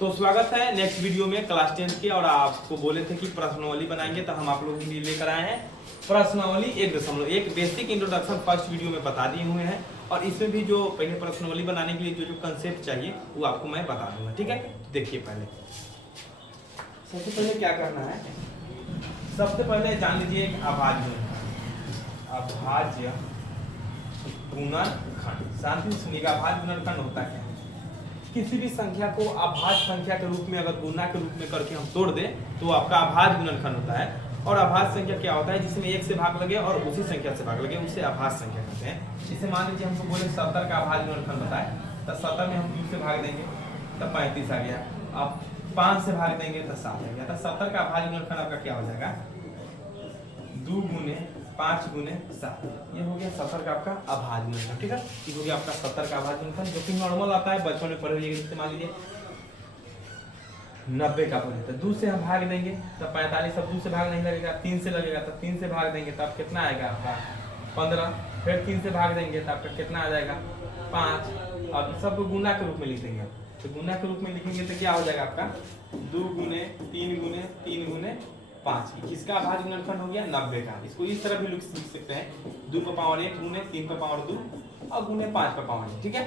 तो स्वागत है नेक्स्ट वीडियो में क्लास 10 के। और आपको बोले थे कि प्रश्नावली बनाएंगे, तो हम आप लोगों के लिए लेकर आए हैं प्रश्नावली 1.1 बेसिक इंट्रोडक्शन फर्स्ट वीडियो में बता दिए हुए हैं। और इसमें भी जो पहले प्रश्नावली बनाने के लिए जो कंसेप्ट चाहिए वो आपको मैं बता दूंगा, ठीक है। देखिए पहले सबसे पहले क्या करना है, सबसे पहले जान लीजिए एक अभाज्य गुणनखंड। शांति से सुनिएगा, अभाज्य गुणनखंड होता है क्या? किसी भी संख्या को अभाज्य संख्या के रूप में अगर गुणा के रूप में करके हम तोड़ दें तो आपका अभाज्य गुणनखंड होता है। और अभाज्य संख्या क्या होता है? जिसमें 1 से भाग लगे और उसी संख्या से भाग लगे, उसे अभाज्य संख्या कहते हैं। जैसे मान लीजिए हमको बोले 70 का अभाज्य गुणनखंड बताए, तो 70 में हम 2 से भाग देंगे तब 35 आ गया। अब 5 से भाग देंगे तो 7 आ गया। तो 70 का अभाज्य गुणनखंड आपका क्या हो जाएगा? 2 गुने 5 गुने 7। ये हो गया 70 का आपका अभाज्य गुणनखंड, ठीक है। ये हो गया आपका 70 का अभाज्य गुणनखंड, जो कि नॉर्मल आता है, बचपन में पढ़े लिए। मान लीजिए 90 का पढ़े तो 2 से हम भाग देंगे तब 45। अब 2 से भाग नहीं लगेगा, 3 से लगेगा, तो 3 से भाग देंगे तब कितना आएगा आपका? 15। फिर 3 से भाग देंगे तब आपका कितना आ जाएगा? 5। अब सबको गुना के रूप में लिख देंगे। तो गुना के रूप में लिखेंगे तो क्या हो जाएगा आपका? 2 गुने 3 गुने 3 गुने 5। किसका अभाज्य गुणनखंड हो गया? 90 का। इसको इस तरह भी लिख सकते हैं, 2 का पावर 1 गुने 3 का पावर 2 और गुने 5 का पावर 1, ठीक है।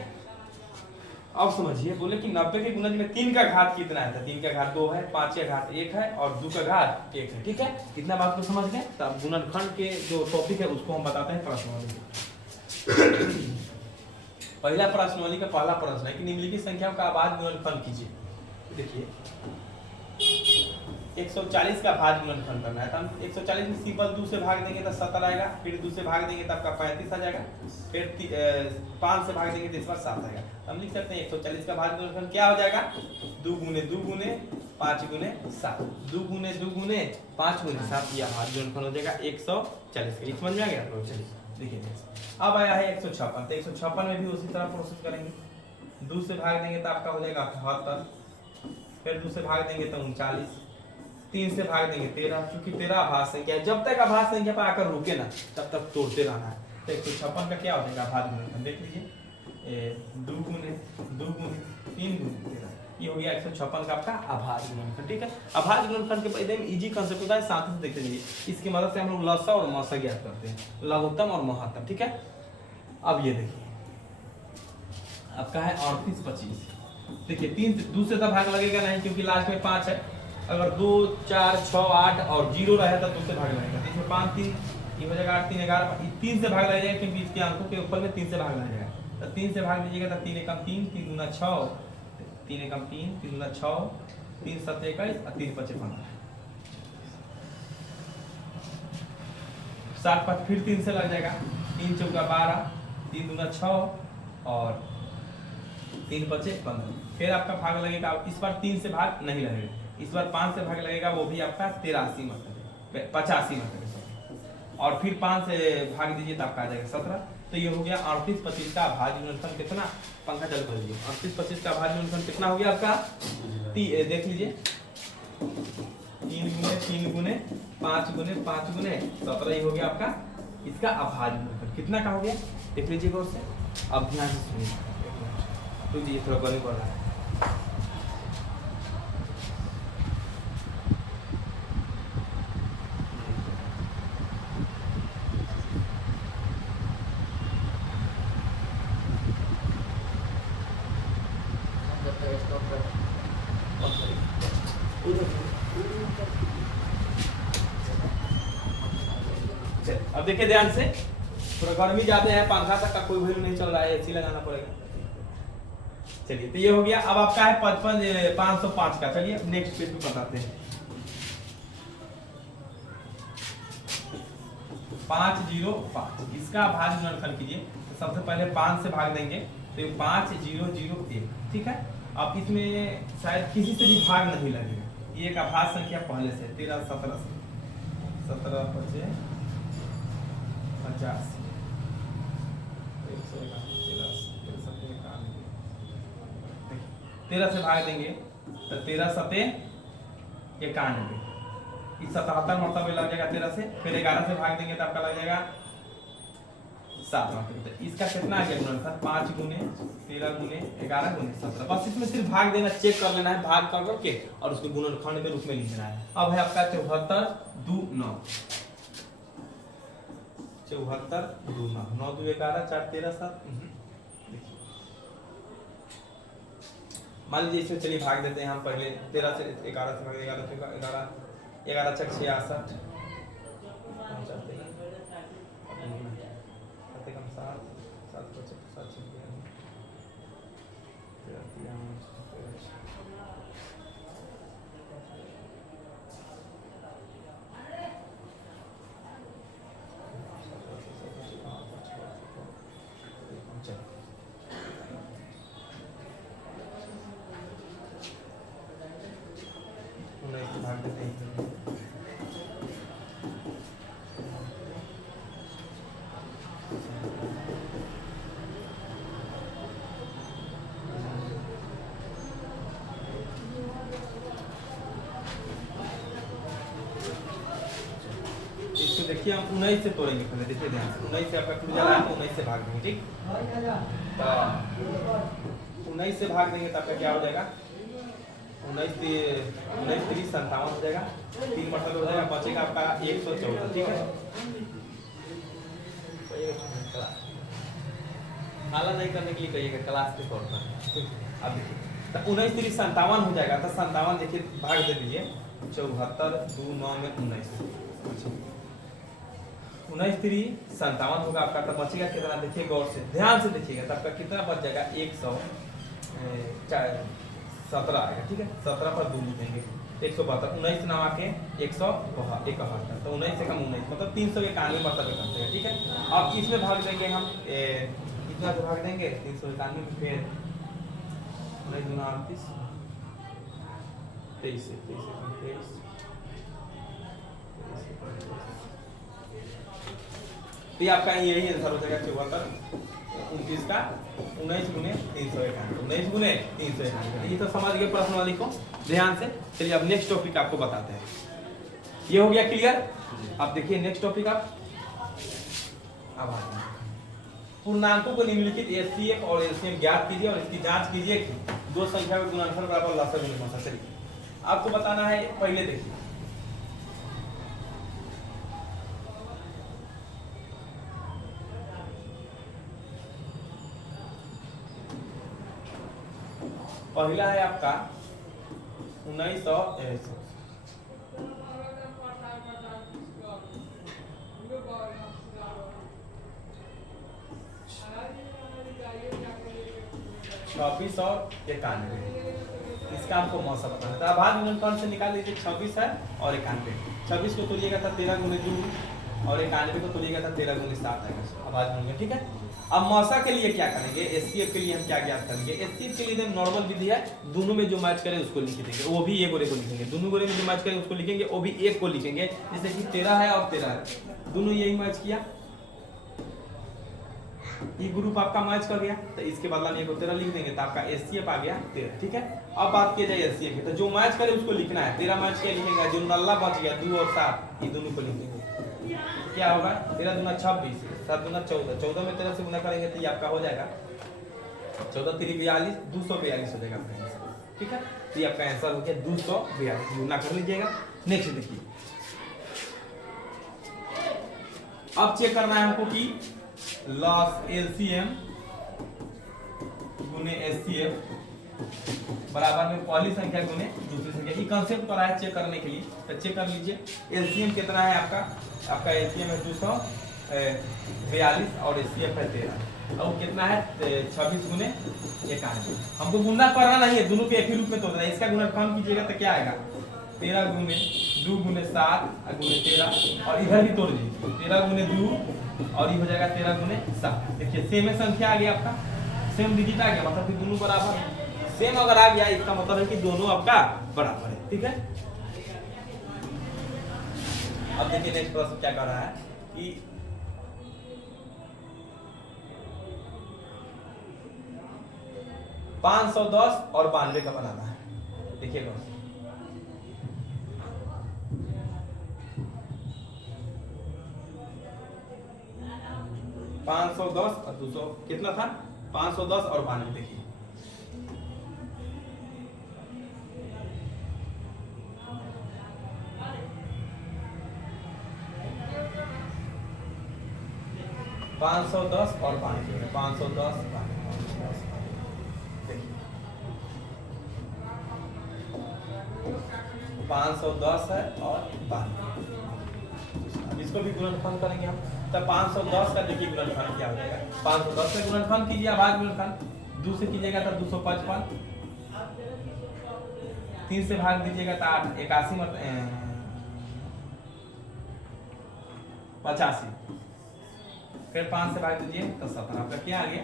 अब समझिए, बोले कि 90 के गुणज में 3 का घात कितना है? तो 3 का घात 2 है, 5 का घात 1 है और 2 का घात 1 है, ठीक है। इतना बात को समझ गए। तो अब गुणनखंड के जो टॉपिक है उसको हम बताते हैं प्रश्नावली। पहला प्रश्नावली का पहला प्रश्न है कि निम्नलिखित संख्याओं का अभाज्य गुणनखंड कीजिए। देखिए 140 का अभाज्य गुणनखंड करना है, तो हम 140 में सिंपल 2 से भाग देंगे तो 70 आएगा। फिर 2 से भाग देंगे तो आपका 35 आ जाएगा। फिर 5 से भाग देंगे तो इस बार 7 आएगा। हम लिख सकते हैं 140 का अभाज्य गुणनखंड क्या हो जाएगा? 2 गुने 2 गुने 5 गुने 7। 2 गुने 2 गुने 5 गुने 7, यह अभाज्य गुणनखंड हो जाएगा 140 का। समझ में आ गया? तो चलिए देखिए, अब आया है 156। तो 156 में भी उसी तरह प्रोसेस करेंगे। 2 से भाग देंगे तो आपका हो जाएगा 78। फिर 2 से भाग देंगे तो 39। 3 से भाग देंगे 13, क्योंकि 13 अभाज्य संख्या है। जब तक अभाज्य संख्या पर आकर रुके ना तब तक तोड़ते रहना है। तो 156 का क्या हो जाएगा अभाज्य गुणनखंड? देख लीजिए 2 गुने 3 गुने 13, ये हो गया 156 का आपका अभाज्य गुणनखंड, ठीक है। अभाज्य गुणनखंड के एकदम इजी कांसेप्ट होता है, साथ ही देखते जाइए। इसकी मदद से हम लोग लसा और मसा ज्ञात करते हैं, लघुत्तम और महत्तम, ठीक है। अब ये देखिए आपका है 38 25। देखिए 2 से तो भाग लगेगा नहीं, क्योंकि लास्ट में 5 है। अगर 2 4 6 8 और 0 रहे तो 2 से भाग लगेगा। इसमें 5 3, ये हो जाएगा 8 3 11। 3 से भाग लग जाएगा, क्योंकि इसके अंकों के ऊपर में 3 से भाग लग जाएगा। तो 3 से भाग दीजिएगा तो 3 एकम 3, 3 दूना 6, 3 एकम 3, 3 दूना 6, 3 7 21 और 3 5 15। 7 5 फिर 3 से लग जाएगा, 3 चौका 12, 3 दूना 6 और 3 5 15। फिर आपका भाग लगेगा, इस बार 3 से भाग नहीं लगेगा, इस बार 5 से भाग लगेगा, वो भी आपका 83 मतलब 85 मतलब। और फिर 5 से भाग दीजिए तो आपका आ जाएगा 17। तो ये हो गया 38 25 का अभाज्य गुणनखंड कितना? पंखा चालू कर दीजिए। 38 25 का अभाज्य गुणनखंड कितना हो गया आपका? देख लीजिए 3 गुने 3 गुने 5 गुने 5 गुने 17, ये हो गया आपका इसका अभाज्य गुणनखंड। कितना का हो गया? देख लीजिए गौर से। अब ध्यान से सुनिए, तो जी थोड़ा बने पड़ रहा है। अब देखिए ध्यान से, थोड़ा गर्मी ज्यादा है, पंखा तक का कोई वैल्यू नहीं चल रहा है, एसी लगाना पड़ेगा। चलिए तो ये हो गया। अब आपका है 55 505 का। चलिए नेक्स्ट पेज पे बताते हैं। 505 इसका अभाज्य गुणनखंड कीजिए। तो सबसे पहले 5 से भाग देंगे तो 5 0 0 1, ठीक है। अब इसमें शायद किसी से भी भाग नहीं लगेगा, ये एक अभाज्य संख्या पहले से 13 17 से 17 25 50 13 से भाग देंगे तो 13 7 91, 77 मतलब लग जाएगा 13 से। फिर 11 से भाग देंगे तो आपका लग जाएगा 7 मतलब। इसका कितना आ गया गुणनखंड? 5 गुने 13 गुने 11 गुने 17। बस इसमें सिर्फ भाग देना, चेक कर लेना है, भाग कर करके और उसको गुणनखंड के रूप में लिख देना है। अब है आपका 74 2 9, 74 2 9, 9 2 11 4 13 7। मान लीजिए इसमें चलिए भाग देते हैं हम पहले 13 से 11 से भाग 11 से 11 11 छक 66 भाग देते हैं। इसको देखिए हम 19 से तोड़ेंगे पहले, देखिए ध्यान से 19 से आपका टूट जा रहा है तो 19 से भाग देंगे, ठीक। तो 19 से भाग देंगे तो आपका क्या हो जाएगा, 19 3 57 हो जाएगा, 3 मतलब हो जाएगा, बचेगा आपका 114, ठीक है। हाला नहीं करने के लिए कहिएगा क्लास के तौर पर। अब देखिए तो 19 3 57 हो जाएगा, तो 57 देखिए भाग दे दीजिए, 74 2 9 में 19, 19 3 57 होगा आपका, तो बचेगा कितना, देखिए गौर से ध्यान से देखिएगा, तो आपका कितना बच जाएगा 117 आएगा, ठीक है। 17 पर 2 लिखेंगे 172, 19 नाम आके 171, तो 19 से कम 19 मतलब 391 मतलब करते हैं, ठीक है। अब इसमें भाग देंगे हम कितना से भाग देंगे 391 में, फिर 19 गुना 38 23 से 23 तो ये आपका यही आंसर हो जाएगा 74 29 का 19 गुने 391, 19 गुने 391। ये तो समझ गए प्रश्न वाली को ध्यान से। चलिए अब नेक्स्ट टॉपिक आपको बताते हैं, ये हो गया क्लियर। अब देखिए नेक्स्ट टॉपिक आप अब पूर्णांकों को निम्नलिखित एचसीएफ और एलसीएम ज्ञात कीजिए और इसकी जांच कीजिए कि दो संख्या का गुणनफल बराबर लसागु निम्नलिखित। चलिए आपको बताना है, पहले देखिए पहला है आपका 1900 26 और 91, इसका आपको मौसम बताना था। आभार गुणनफल से निकाल लीजिए, 26 है और 91, 26 को तोड़िएगा था 13 गुने 2 और 91 को तोड़िएगा था 13 गुने 7 आएगा आभार गुणनफल, ठीक है। अब मौसा के लिए क्या करेंगे, एचसीएफ के लिए हम क्या ज्ञात करेंगे। एचसीएफ के लिए नॉर्मल विधि है, दोनों में जो मैच करे उसको लिख देंगे, वो भी एक गोरे को लिखेंगे, दोनों गोरे में जो मैच करे उसको लिखेंगे, वो भी एक को लिखेंगे। जैसे कि 13 है और 13 है, दोनों यही मैच किया, ये ग्रुप आपका मैच कर गया, तो इसके बदला में 13 लिख देंगे, तो आपका एचसीएफ आ गया 13, ठीक है। अब बात की जाए एचसीएफ की, तो जो मैच करे उसको लिखना है। 13 मैच किया लिखेगा, जो नल्ला बच गया 2 और 7 ये दोनों को लिखेंगे, क्या होगा 13 दूना 26 7 दूना 14, 14 में 13 से गुना करेंगे तो ये आपका हो जाएगा 14 3 42 242 हो जाएगा आपका आंसर, ठीक है। तो ये आपका आंसर हो गया 242, गुना कर लीजिएगा। नेक्स्ट देखिए, अब चेक करना है हमको कि लॉस एलसीएम गुने एचसीएफ बराबर में पहली संख्या गुने दूसरी संख्या, ये कांसेप्ट पर है चेक करने के लिए। तो चेक कर लीजिए एलसीएम कितना है आपका एलसीएम है 242 और एचसीएफ है 13, और कितना है 26 गुने 91। हमको गुणा करना नहीं है, दोनों के एक ही रूप में तोड़ना है। इसका गुणनफल कीजिएगा तो क्या आएगा 13 गुने 2 गुने 7 गुने 13, और इधर भी तोड़ दीजिए 13 गुने 2 और ये हो जाएगा 13 गुने 7। देखिए सेम है संख्या आ गया, आपका सेम डिजिट आ गया, मतलब कि दोनों बराबर है। सेम अगर आ गया इसका मतलब है कि दोनों आपका बराबर है, ठीक है। अब देखिए नेक्स्ट प्रश्न क्या कर रहा है कि 510 और 92 का बनाना है। देखिएगा 510 और 200 कितना था 510 और 92। देखिए 510 और 92 510 510 है और 92। अब इसको भी गुणनखंड करेंगे हम, तब 510 का देखिए गुणनखंड क्या हो जाएगा। 510 का गुणनखंड कीजिए, आभाज्य गुणनखंड 2 से कीजिएगा तब 255, 3 से भाग दीजिएगा तो 8 81 85, फिर 5 से भाग दीजिए तो 17। आपका क्या आ गया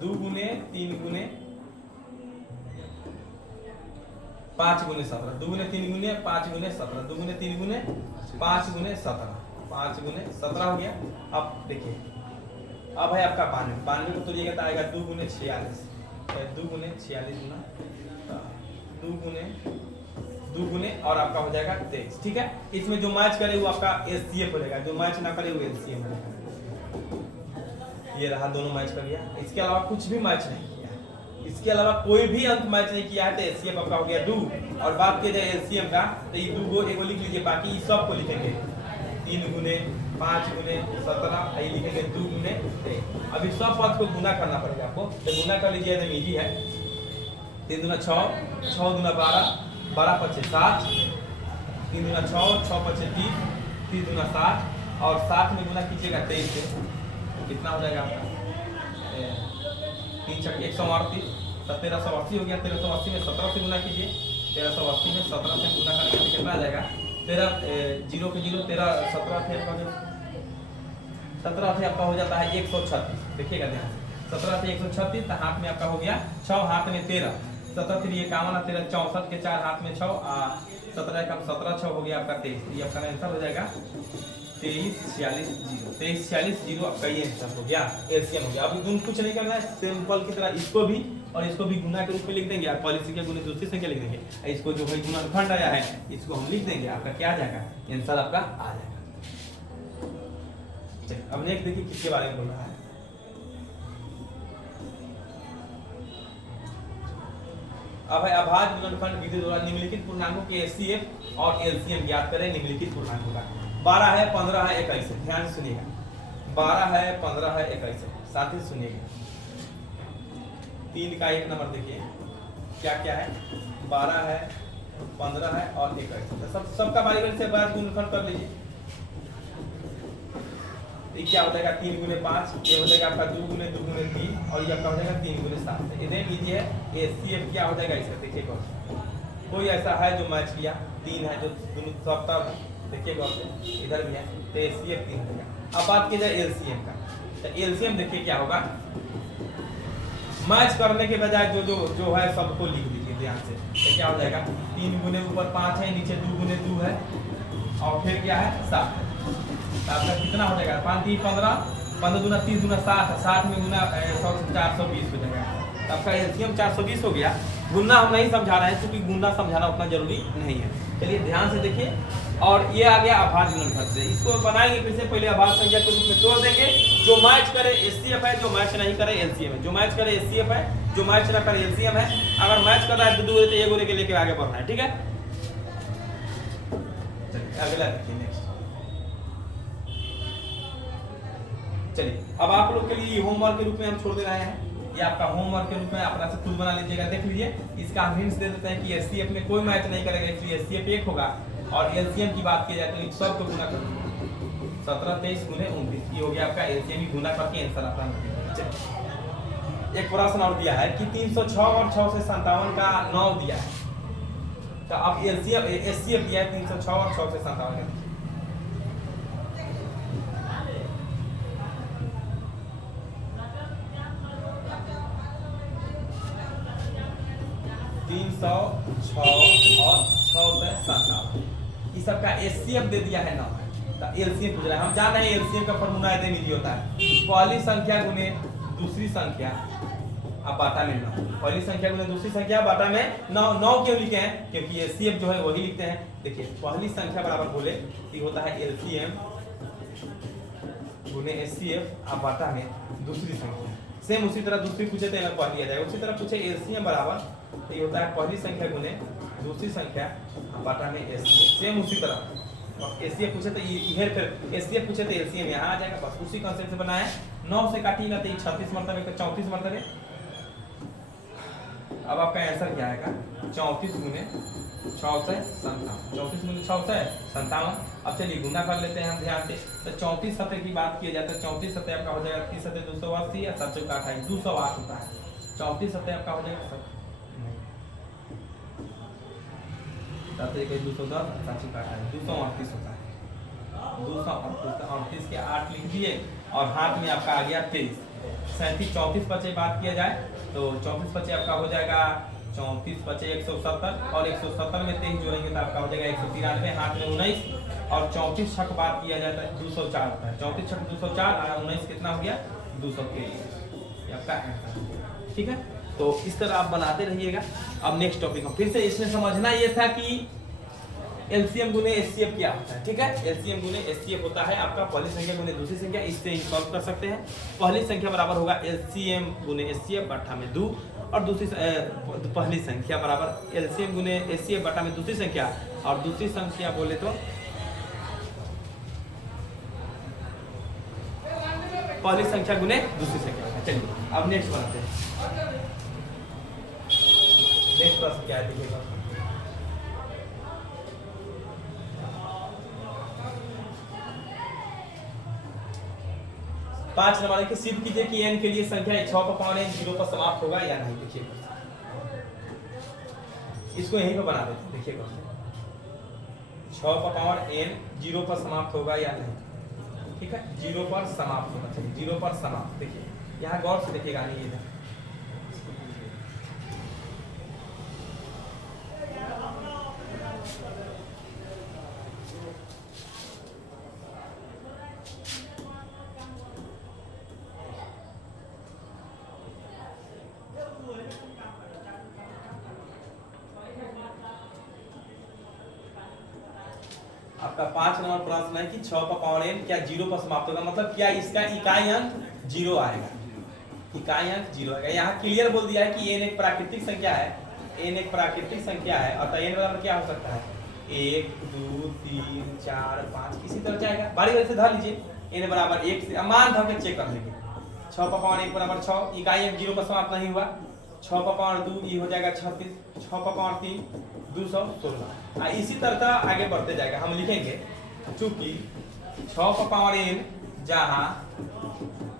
2 गुने 3 गुने 5 गुने 17, 2 गुने 3 गुने 5 गुने 17, 2 गुने 3 गुने 5 गुने 17, 5 गुने 17 हो गया। अब देखिए अब है आपका 92, 92 को तोड़िएगा तो आएगा 2 गुने 46, 2 गुने 46 गुना 2 गुने और आपका हो जाएगा 23। ठीक है, इसमें जो मैच करे वो आपका एचसीएफ हो जाएगा, जो मैच ना करे वो एलसीएम हो जाएगा। ये रहा, दोनों मैच कर गया, इसके अलावा कुछ भी मैच नहीं किया, इसके अलावा कोई भी अंक मैच नहीं किया है तो एचसीएफ आपका हो गया 2। और बात की जाए एलसीएम का तो ये 2 को एगो लिख लीजिए, बाकी सब को लिखेंगे 3 गुने 5 गुने 17, ये लिखेंगे 2 गुने 23। अभी सब पद को गुना करना पड़ेगा आपको, तो गुना कर लीजिए, एकदम इजी है। 3 दूना 6, 6 दूना 12, 12 पच्चे 60, 3 दूना 6, 6 पच्चे 30, 30 दूना 60 और 60 में गुना कीजिएगा 23 से, कितना हो जाएगा आपका 3 छक 138, 1380 हो गया। 1380 में 17 से गुना कीजिए, 1380 में 17 से गुना करने से कितना आ जाएगा 13 0 के 0 13 17 थे आपका 17 थे आपका हो जाता है 136। देखिएगा ध्यान से 17 से 136, तो हाथ में आपका हो गया 6, हाथ में 13, 17 3 51 13 64 के 4 हाथ में 6, 17 कम 17 6 हो गया आपका 23। ये आपका आंसर हो जाएगा 2346 0, 2346 0 आपका ये आंसर हो गया, एलसीएम हो गया। अभी गुण कुछ नहीं करना है, सिंपल की तरह इसको भी और इसको भी गुना के रूप में लिख देंगे, और पहली संख्या गुने दूसरी संख्या लिख देंगे, इसको जो है गुणनखंड आया है इसको हम लिख देंगे, आपका क्या आ जाएगा आंसर आपका आ जाएगा। चलिए अब नेक्स्ट देखिए किसके बारे में बोल रहा है। अब है अभाज्य गुणनखंड विधि द्वारा निम्नलिखित पूर्णांकों के एचसीएफ और एलसीएम ज्ञात करें। निम्नलिखित पूर्णांकों का 12 है 15 है 21 है, ध्यान से सुनिएगा, 12 है 15 है 21 है, साथ ही सुनिएगा 3 का 1 नंबर देखिए क्या क्या है, 12 है 15 है और 21 है, सबका बारी बारी से बार गुणनखंड कर लीजिए। ये क्या हो जाएगा 3 गुने 5, ये हो जाएगा आपका 2 गुने 2 गुने 3 और ये आपका हो जाएगा 3 गुने 7। इधर लीजिए एचसीएफ क्या हो जाएगा इसका, देखिए कोई ऐसा है जो मैच किया, 3 है जो दोनों सब तब देखिए गौर से, इधर भी है तो एचसीएफ 3 हो जाएगा। अब बात की जाए एलसीएम का, तो एलसीएम देखिए क्या होगा, मैच करने के बजाय जो है सबको लिख दीजिए ध्यान से, तो क्या हो जाएगा 3 गुने ऊपर 5 है, नीचे 2 गुने 2 है और फिर क्या है 7 है, आपका कितना हो जाएगा 5 3 15, 15 दूना 30 दूना 60, 60 में गुना 100 420 हो जाएगा, तो आपका एलसीएम 420 हो गया। गुना हम नहीं समझा रहे हैं क्योंकि गुना समझाना उतना जरूरी नहीं है। चलिए ध्यान से देखिए, और ये आ गया अभाज्य गुणनखंड से, इसको बनाएंगे फिर से, पहले अभाज्य संख्या के रूप में तोड़ देंगे, जो मैच करे एचसीएफ है, जो मैच नहीं करे एलसीएम है, जो मैच करे एचसीएफ है, जो मैच ना करे एलसीएम है। अगर मैच कर रहा है तो 2 तो 1 लेके लेके आगे बढ़ना है, ठीक है। अगला देखिए नेक्स्ट, चलिए अब आप लोग के लिए होमवर्क के रूप में हम छोड़ दे रहे हैं, ये आपका होमवर्क के रूप में अपना से खुद बना लीजिएगा। देख लीजिए इसका हम हिंट्स दे देते हैं कि एचसीएफ में कोई मैच नहीं करेगा, इसलिए एचसीएफ 1 होगा, और एलसीएम की बात की जाए तो इन सब को गुना कर 17 23 गुने 29, ये हो गया आपका एलसीएम, गुना करके आंसर आपका निकलेगा। एक प्रश्न और दिया है कि 306 और 6 से 57 का 9 दिया है, तो अब एलसीएम एचसीएफ दिया है 306 और 6 से 57 का, 306 और 6 से 57 इस सबका एचसीएफ दे दिया है 9 है, तो एलसीएम पूछ रहा है। हम जान रहे हैं एलसीएम का फॉर्मूला एकदम इजी होता है, पहली संख्या गुने दूसरी संख्या अब बाटा में 9, पहली संख्या गुने दूसरी संख्या बाटा में 9। 9 क्यों लिखे हैं, क्योंकि एचसीएफ जो है वही लिखते हैं। देखिए पहली संख्या बराबर बोले कि होता है एलसीएम गुने एचसीएफ अब बाटा में दूसरी संख्या, सेम उसी तरह दूसरी पूछे तो मैं पहली आ जाएगा, उसी तरह पूछे एलसीएम बराबर ये होता है पहली संख्या गुने दूसरी संख्या बाटा में एचसीएफ, सेम उसी तरह एचसीएफ पूछे तो ये फिर एचसीएफ पूछे तो एलसीएम यहाँ आ जाएगा, बस उसी कॉन्सेप्ट से बनाया है। 9 से काटिएगा तो ये 36 मरतबे तो 34 मरतबे। अब आपका आंसर क्या आएगा 34 गुने 6 से 57, 34 गुने 6 से 57। अब चलिए गुना कर लेते हैं हम ध्यान से। तो 34 सतह की बात किया जाए तो 34 सतह आपका हो जाएगा 30 सतह 280 या 7 चौका 28 208 होता है। 34 सतह आपका हो जाएगा 7 210 7 चौका 28 238 होता है। 238 के 8 लिख दिए और हाथ में आपका आ गया 23। 37 34 बचे बात किया जाए तो 34 बचे आपका हो जाएगा 34 बचे 170 और 170 में 23 जोड़ेंगे तो आपका हो जाएगा 193, हाथ में 19 और 34 छक बात किया जाता है 204 होता है। 34 छक 204 और 19 कितना हो गया 223। ये आपका आंसर, ठीक है। तो इस तरह आप बनाते रहिएगा। अब नेक्स्ट टॉपिक हम फिर से इसमें समझना ये था कि एलसीएम गुने एचसीएफ क्या होता है, ठीक है। एलसीएम गुने एचसीएफ होता है आपका पहली संख्या गुने दूसरी संख्या, इससे सॉल्व कर सकते हैं। पहली संख्या बराबर होगा एलसीएम गुने एचसीएफ बट्टा में 2 और दूसरी पहली संख्या बराबर एलसीएम गुने एचसीएफ बट्टा में दूसरी संख्या और दूसरी संख्या बोले तो पहली संख्या गुने दूसरी संख्या। चलिए अब नेक्स्ट बनाते हैं। नेक्स्ट प्रश्न क्या है देखिएगा। पांच नंबर के सिद्ध कीजिए कि n के लिए संख्या 6 का पावर n 0 पर समाप्त होगा या नहीं। देखिए इसको यहीं पे बना देते हैं। देखिए 6 का पावर n 0 पर समाप्त होगा या नहीं, ठीक है। 0 पर समाप्त होगा, चलिए 0 पर समाप्त। देखिए यहाँ गौर से देखिएगा, नहीं ये आपका 5 नंबर प्रश्न है कि 6 का पावर n क्या 0 पर समाप्त होगा, मतलब क्या इसका इकाई अंक 0 आएगा। इकाई अंक 0 आएगा। यहाँ क्लियर बोल दिया है कि n एक प्राकृतिक संख्या है, n एक प्राकृतिक संख्या है। और n बराबर क्या हो सकता है 1 2 3 4 5 इसी तरह जाएगा। बारी बारी से धर लीजिए। n बराबर 1 से मान धर के चेक कर लेंगे। 6 का पावर 1 बराबर 6, इकाई अंक 0 पर समाप्त नहीं हुआ। 6 का पावर 2 ये हो जाएगा 36, 6 का पावर 3 216। इसी तरह आगे बढ़ते जाएगा। हम लिखेंगे चूंकि 6 का पावर n जहां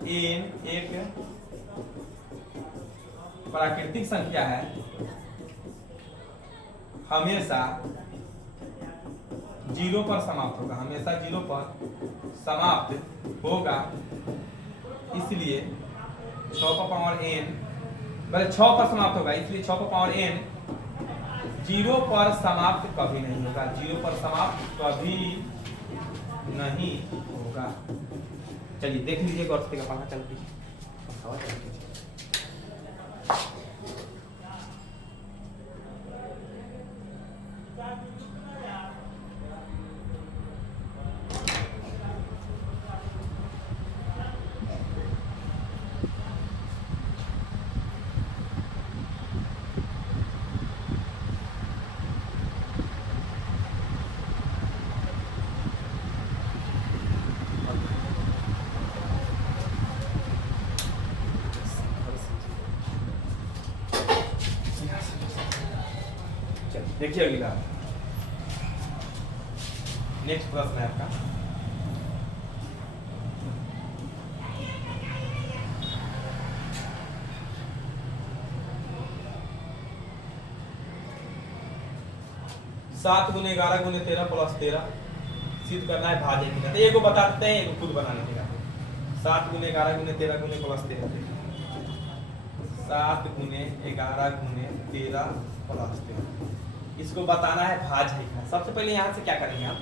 n एक प्राकृतिक संख्या है हमेशा 0 पर समाप्त होगा, हमेशा 0 पर समाप्त होगा। इसलिए 6 का पावर n पहले 6 पर समाप्त होगा, इसलिए 6 का पावर n 0 पर समाप्त कभी नहीं होगा। 0 पर समाप्त कभी नहीं होगा। चलिए देख लीजिए गौर से, पंखा चल कीजिए। देखिए अगला नेक्स्ट प्रश्न है आपका। सात गुने 11 गुने 13 प्लस 13 सिद्ध करना है भाज्य की। तो एक को बता देते हैं, एक खुद बनाने के। 7 गुने 11 गुने 13 गुने प्लस 13, 7 गुने 11 गुने 13 प्लस 13 इसको बताना है भाज्य का। सबसे पहले यहाँ से क्या करेंगे आप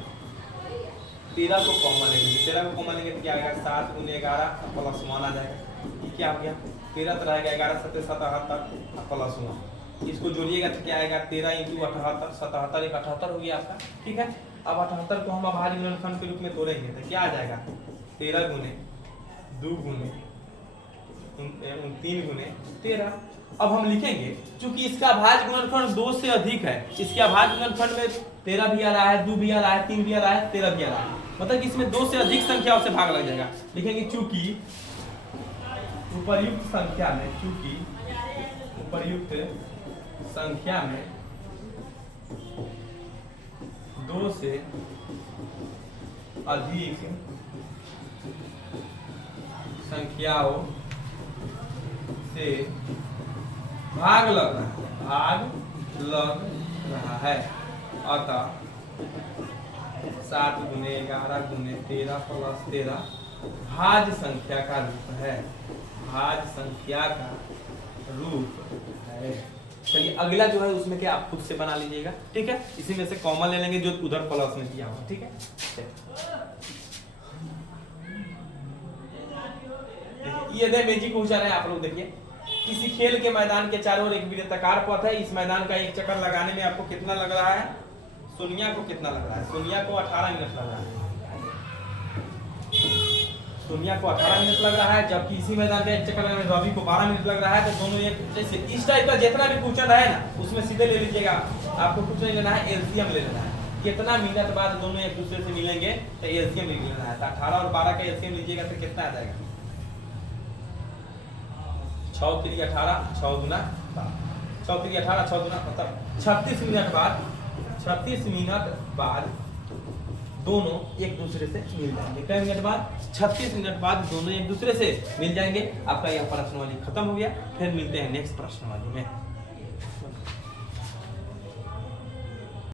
13 को कॉमन लेंगे। 13 को कॉमन लेंगे तो क्या आएगा 7 गुने 11 प्लस 1 आ जाएगा। ये क्या हो गया 13 तो रहेगा 11 7 77 प्लस 1। इसको जोड़िएगा तो क्या आएगा 13 × 78 77 एक 78 हो गया आपका, ठीक है। अब 78 को हम अभाज्य गुणनखंड के रूप में तोड़ेंगे तो क्या आ जाएगा 13 गुने 2 गुने 3 गुने 13 अब हम लिखेंगे चूंकि इसका अभाज्य गुणनखंड 2 से अधिक है, इसके अभाज्य गुणनखंड में 13 भी आ रहा है, 2 भी आ रहा है, 3 भी आ रहा है, 13 भी आ रहा है, मतलब कि इसमें 2 से अधिक संख्याओं से भाग लग जाएगा। लिखेंगे चूंकि उपर्युक्त संख्या में, चूंकि उपर्युक्त संख्या में 2 से अधिक संख्याओं से भाग लग रहा है, अतः 7 गुने 11 गुने 13 प्लस 13 भाज्य संख्या का रूप है, भाज्य संख्या का रूप है। चलिए अगला जो है उसमें क्या आप खुद से बना लीजिएगा, ठीक है। इसी में से कॉमन ले लेंगे जो उधर प्लस में किया हुआ, ठीक है। ये दे मैजिक पूछा रहे हैं आप लोग, देखिए किसी खेल के मैदान के चारों ओर एक वृत्ताकार पथ है, इस मैदान का एक चक्कर लगाने में आपको कितना लग रहा है? सोनिया को कितना लग रहा है? सोनिया को 18 मिनट लग रहा है, सोनिया को 18 मिनट लग रहा है, जबकि इसी मैदान का एक चक्कर लगाने में रवि को 12 मिनट लग रहा है। तो दोनों एक जैसे इस टाइप का जितना भी क्वेश्चन है ना उसमें सीधे ले लीजिएगा, आपको कुछ नहीं लेना है, एलसीएम ले लेना है। कितना मिनट बाद दोनों एक दूसरे से मिलेंगे तो एलसीएम ले लेना है। तो 18 और 12 का एलसीएम लीजिएगा तो कितना आ जाएगा? 6 3 18, 6 गुना 6 3 18, 6 गुना मतलब 36 मिनट बाद, 36 मिनट बाद दोनों एक दूसरे से मिल जाएंगे। कई मिनट बाद? 36 मिनट बाद दोनों एक दूसरे से मिल जाएंगे। आपका यह प्रश्नवाली खत्म हो गया। फिर मिलते हैं नेक्स्ट प्रश्नवाली में।